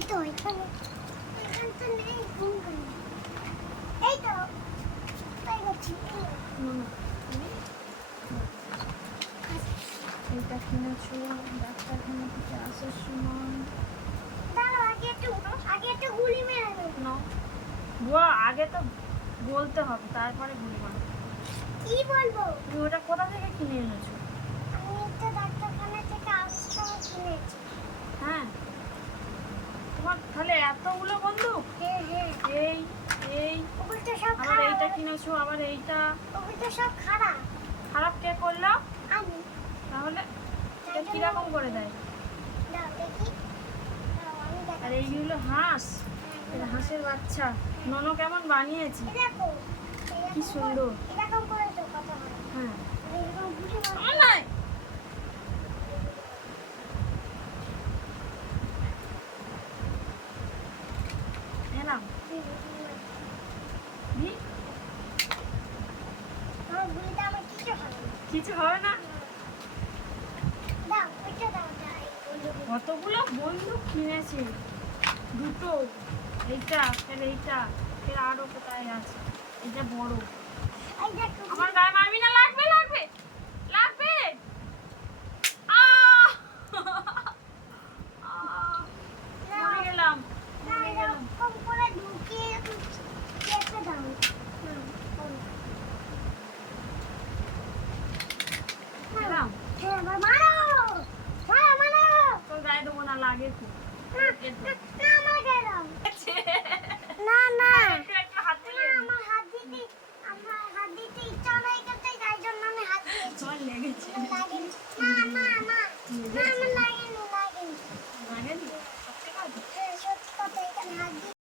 এই তো এখানে তো নেই কোনখানে এই তো তাই গেছি এইটা কিনেছো ডাক্তারখানা থেকে আসার সময়। দাঁড়াও আগে একটু গুলি মেরে নেব নাও বুয়া, আগে তো বলতে হবে তারপরে গুলি মারো। কি বলবো? তুমি ওটা কোথা থেকে কিনে এনেছো? আমি তো ডাক্তারখানা থেকে আসার সময় কিনেছি। হ্যাঁ, তোমার তাহলে এতগুলো বন্দুক? হ্যাঁ হ্যাঁ এই এই ওগুলো তো সব আবার খারাপ। এইটা কিনেছো, আবার এইটা। ওগুলো তো সব খারাপ। খারাপ কে করলো? আমি তাহলে এটা কিরকম করে দেয়? দাও দেখি দাও আমি দেখাচ্ছি। আর এইগুলো হাঁস, এটা হাঁসের বাচ্চা। ননো কেমন বানিয়েছি, দেখো কি সুন্দর। এরকম করে তো কথা হয়। হ্যাঁ এরকম গুলি মারো। আমার নাই এলাম দি, আমার গুলিটা আমার কিছু হবে না। কিছু হবে না। দাও ওইটা দাও যাই বন্ধুকে। কতগুলো বন্দুক কিনেছি, দুটো। এইটা ফের এইটা ফের আরো কোথায় আছে, এটা বড়। এই দেখো আমার গায়ে মারবি না, লাগবে লাগবে লাগবে। আহ! আহ! মরে গেলাম, মরে গেলাম। এরকম করে ঢুকিয়ে চেপে দাও। গেলাম। হ্যাঁ মারো মারো মারো। তোর গায়ে দেবো না, লাগে খুব। হ্যাঁ, এরপর